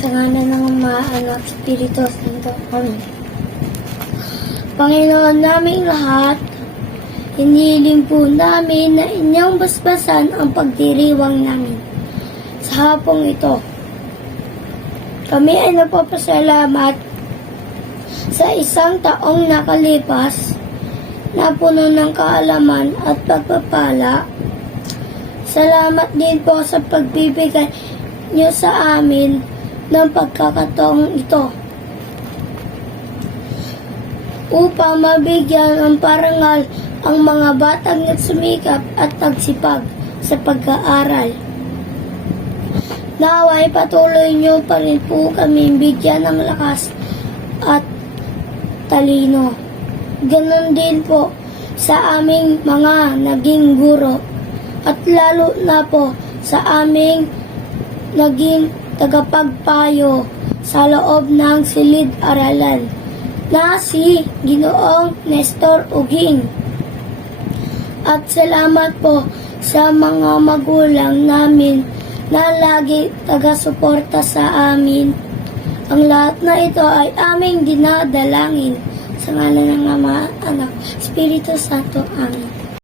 Sa ngalan ng Ama, Anak, Espiritu Santo. Amen. Panginoon naming lahat, hinihiling po namin na inyong basbasan ang pagdiriwang namin sa hapong ito. Kami ay nagpapasalamat sa isang taong nakalipas na puno ng kaalaman at pagpapala. Salamat din po sa pagbibigay niyo sa amin ng pagkakataong ito upang mabigyan ng parangal ang mga batang nagsumikap at nagsipag sa pag-aaral. Naway patuloy niyo pa rin po kami bigyan ng lakas at talino. Ganon din po sa aming mga naging guro at lalo na po sa aming naging tagapagpayo sa loob ng silid-aralan na si Ginoong Nestor Uging. At salamat po sa mga magulang namin na lagi taga-suporta sa amin. Ang lahat na ito ay aming dinadalangin sa ngalan ng Ama, Anak, Espiritu Santo. Amen.